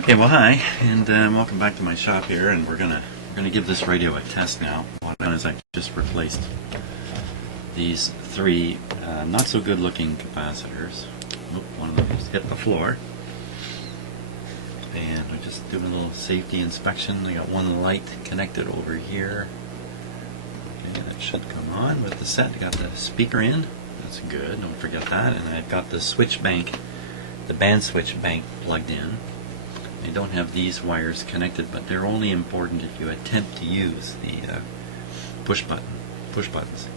Okay, well, hi, and welcome back to my shop here, and we're gonna give this radio a test now. What I've done is I just replaced these three not so good looking capacitors. Oop, one of them just hit the floor, and we're just doing a little safety inspection. I got one light connected over here. Okay, that should come on with the set. Got the speaker in. That's good. Don't forget that. And I've got the switch bank, the band switch bank plugged in. I don't have these wires connected, but they're only important if you attempt to use the push buttons.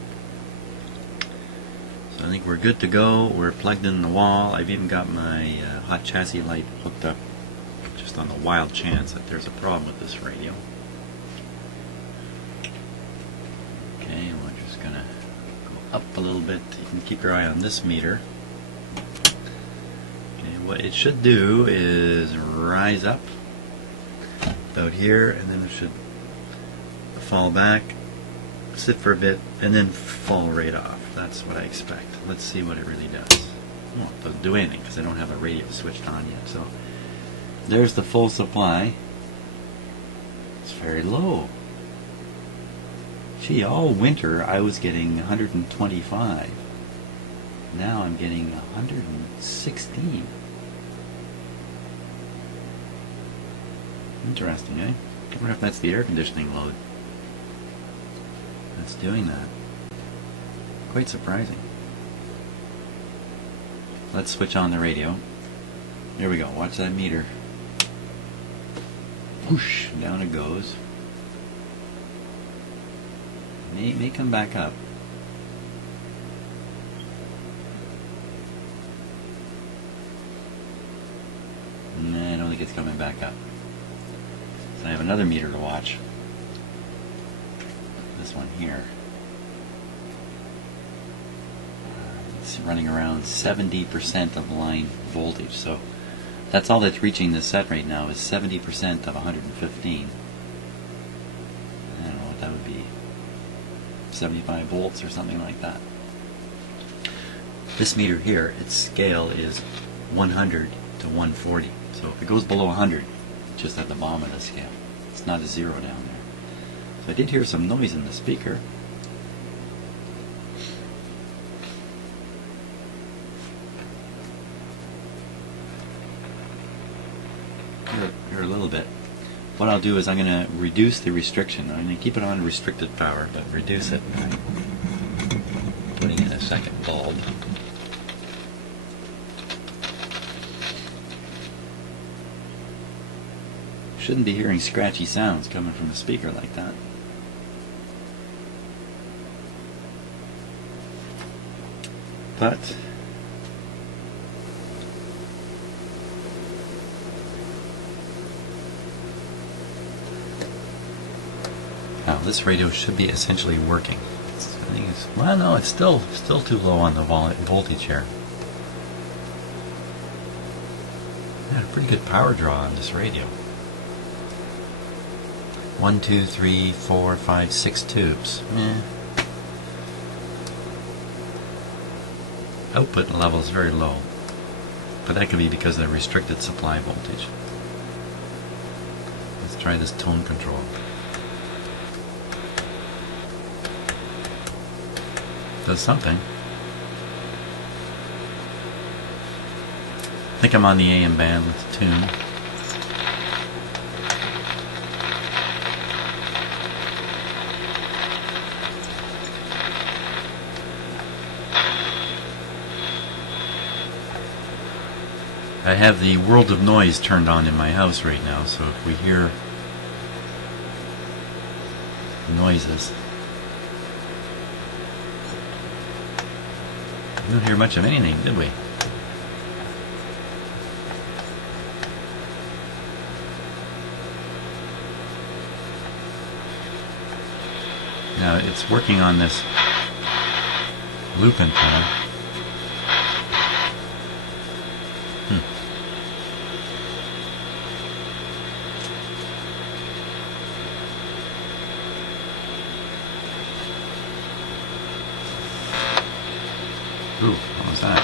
So I think we're good to go. We're plugged in the wall. I've even got my hot chassis light hooked up, just on the wild chance that there's a problem with this radio. Okay, we're just gonna go up a little bit. You can keep your eye on this meter. What it should do is rise up about here, and then it should fall back, sit for a bit, and then fall right off. That's what I expect. Let's see what it really does. Well, it doesn't do anything because I don't have a radio switched on yet. So there's the full supply. It's very low. Gee, all winter I was getting 125. Now I'm getting 116. Interesting, eh? I wonder if that's the air conditioning load that's doing that. Quite surprising. Let's switch on the radio. Here we go. Watch that meter. Whoosh! Down it goes. May come back up. Nah, I don't think it's coming back up. I have another meter to watch. This one here. It's running around 70% of line voltage. So that's all that's reaching the set right now is 70% of 115. I don't know what that would be. 75 volts or something like that. This meter here, its scale is 100 to 140. So if it goes below 100, just at the bottom of the scale. It's not a zero down there. So I did hear some noise in the speaker. Here a little bit. What I'll do is I'm going to reduce the restriction. I'm going to keep it on restricted power, but reduce it by putting in a second bulb. Shouldn't be hearing scratchy sounds coming from a speaker like that. But now this radio should be essentially working. I think it's, well, no, it's still too low on the voltage here. Got a pretty good power draw on this radio. 1, 2, 3, 4, 5, 6 tubes. Output level is very low, but that could be because of the restricted supply voltage. Let's try this tone control. Does something. I think I'm on the AM band with the tune. I have the world of noise turned on in my house right now, so if we hear noises, we don't hear much of anything, did we? Now it's working on this loop antenna. Ooh, what was that?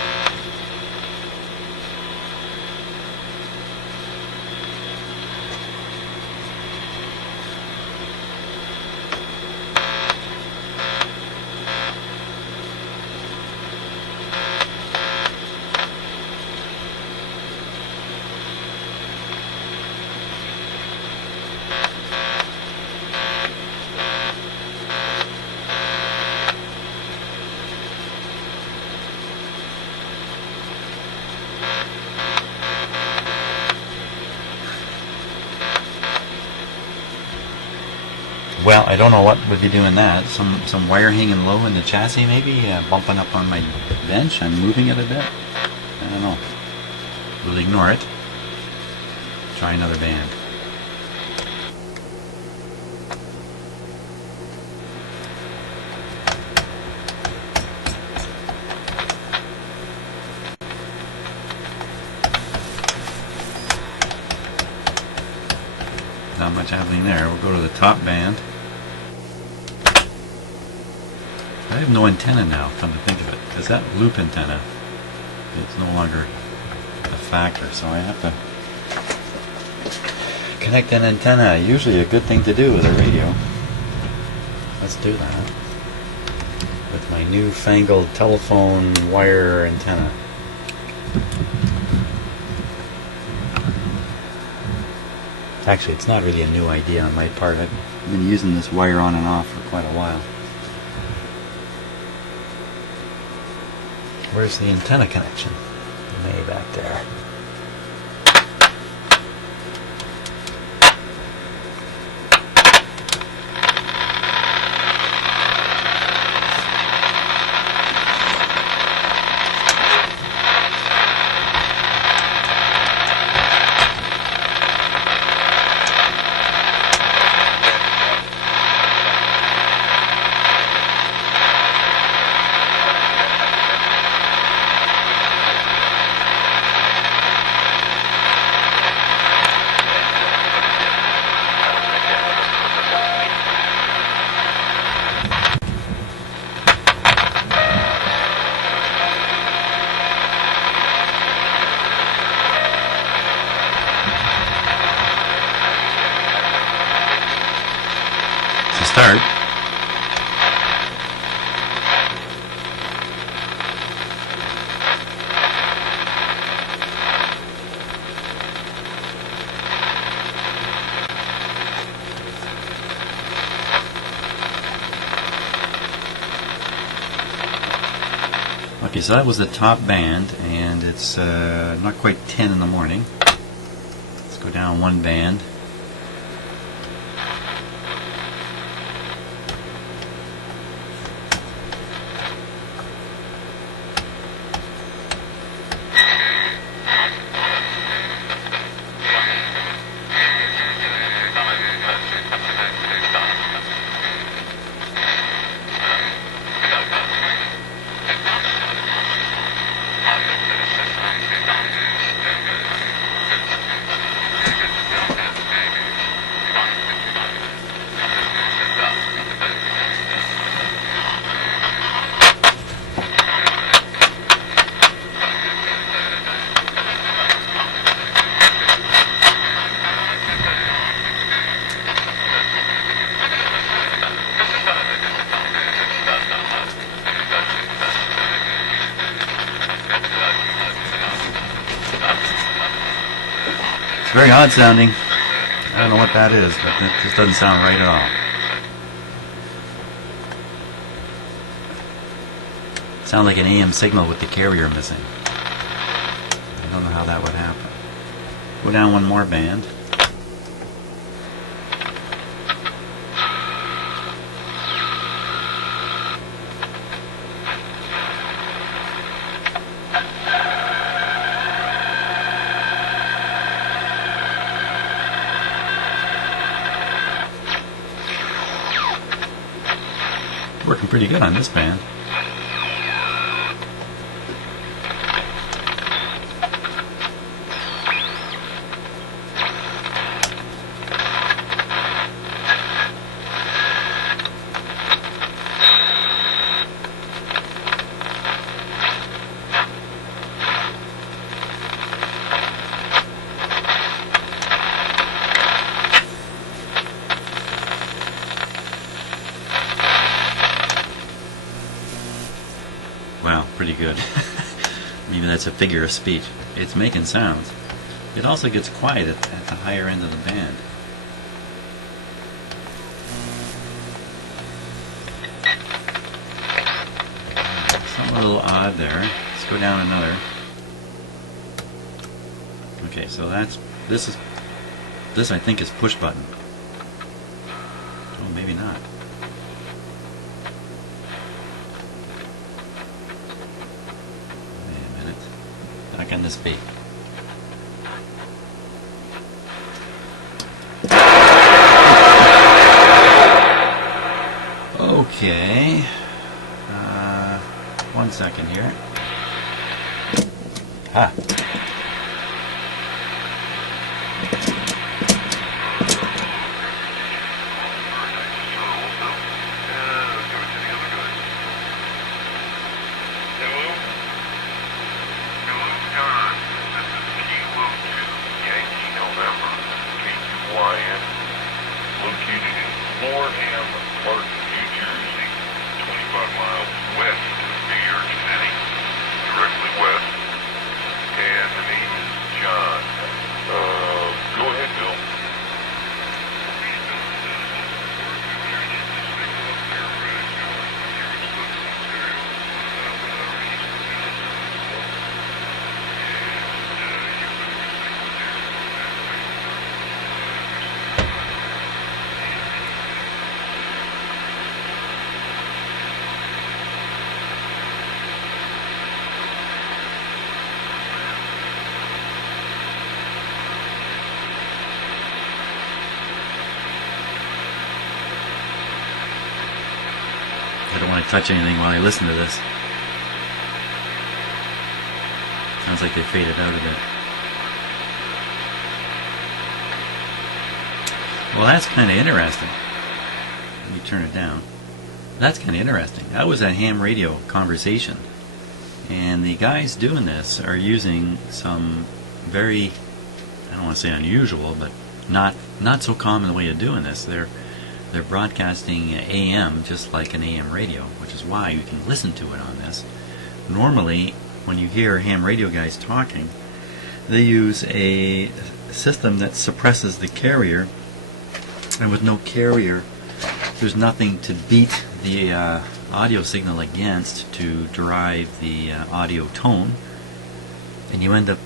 Well, I don't know what would be doing that. Some wire hanging low in the chassis, maybe bumping up on my bench. I'm moving it a bit. I don't know. We'll ignore it. Try another band. Not much happening there. We'll go to the top band. I have no antenna now, come to think of it, because that loop antenna, it's no longer a factor, so I have to connect an antenna. Usually a good thing to do with a radio. Let's do that with my newfangled telephone wire antenna. Actually, it's not really a new idea on my part. I've been using this wire on and off for quite a while. Where's the antenna connection? Way back there. Start. Okay, so that was the top band, and it's not quite 10 in the morning. Let's go down one band. It's very odd sounding. I don't know what that is, but it just doesn't sound right at all. Sound like an AM signal with the carrier missing. I don't know how that would happen. Go down one more band. Working pretty good on this band. Wow, pretty good. Maybe that's a figure of speech. It's making sounds. It also gets quiet at the higher end of the band. Something a little odd there. Let's go down another. Okay, so this I think is push button. Oh, maybe not. Wait a minute. How can this be? Okay. 1 second here. Ah. I don't want to touch anything while I listen to this. Sounds like they faded out a bit. Well, that's kind of interesting. Let me turn it down. That's kind of interesting. That was a ham radio conversation. And the guys doing this are using some very, I don't want to say unusual, but not so common way of doing this. They're broadcasting AM just like an AM radio, which is why you can listen to it on this. Normally, when you hear ham radio guys talking, they use a system that suppresses the carrier, and with no carrier, there's nothing to beat the audio signal against to drive the audio tone, and you end up,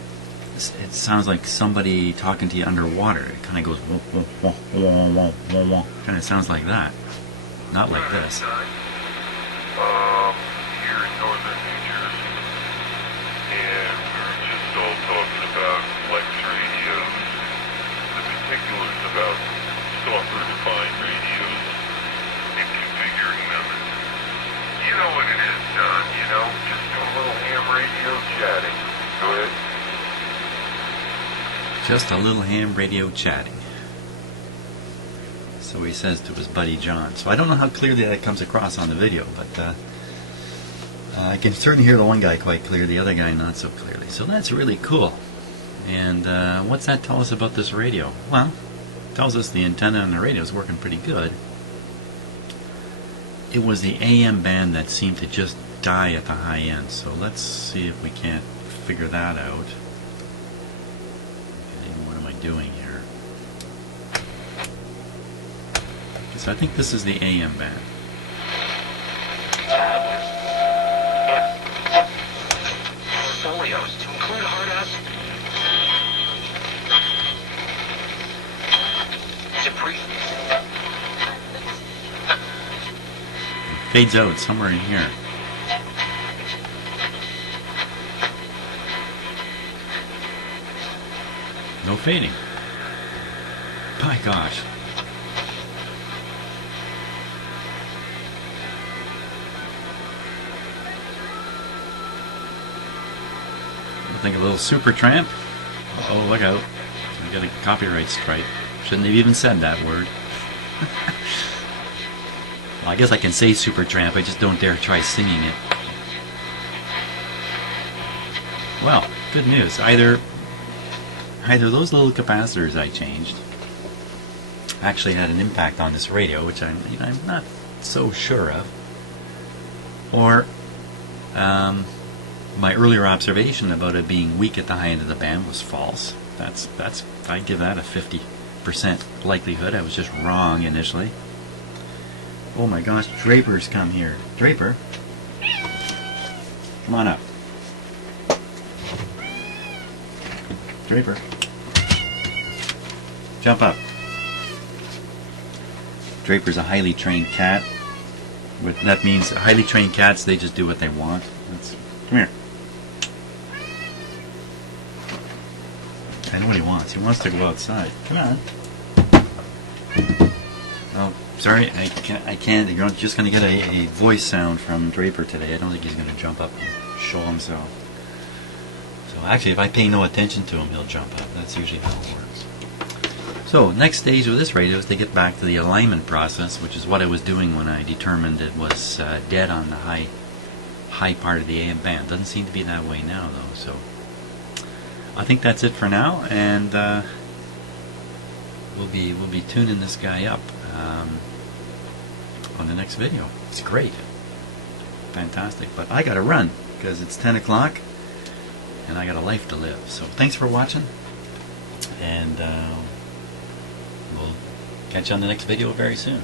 it sounds like somebody talking to you underwater. It kind of goes wah, wah, wah, wah, wah, wah, wah. Kind of sounds like that, not like this. Here in northern New Jersey, and we're just all talking about flex radios, the particulars about software-defined radios and configuring them. You know what it is, John, you know, just do a little ham radio chatting. Go ahead. Just a little ham radio chatting. So he says to his buddy John. So I don't know how clearly that comes across on the video, but I can certainly hear the one guy quite clear, the other guy not so clearly. So that's really cool. And what's that tell us about this radio? Well, it tells us the antenna on the radio is working pretty good. It was the AM band that seemed to just die at the high end. So let's see if we can't figure that out. Doing here. So I think this is the AM band. Portfolios to include hard ass. It fades out somewhere in here. No fading. My gosh. I think a little super tramp. Oh, look out. I got a copyright strike. Shouldn't have even said that word. Well, I guess I can say super tramp, I just don't dare try singing it. Well, good news. Either those little capacitors I changed actually had an impact on this radio, which I'm not so sure of, or my earlier observation about it being weak at the high end of the band was false. That's I'd give that a 50% likelihood. I was just wrong initially. Oh my gosh, Draper's come here. Draper, come on up. Draper, jump up. Draper's a highly trained cat. That means highly trained cats, they just do what they want. Come here. I know what he wants. He wants to go outside. Come on. Oh, sorry, I can't. You're just going to get a voice sound from Draper today. I don't think he's going to jump up and show himself. So actually, if I pay no attention to him, he'll jump up. That's usually how it works. So next stage of this radio is to get back to the alignment process, which is what I was doing when I determined it was dead on the high part of the AM band. Doesn't seem to be that way now, though. So I think that's it for now, and we'll be tuning this guy up on the next video. It's great, fantastic. But I got to run because it's 10 o'clock, and I got a life to live. So thanks for watching, and we'll catch you on the next video very soon.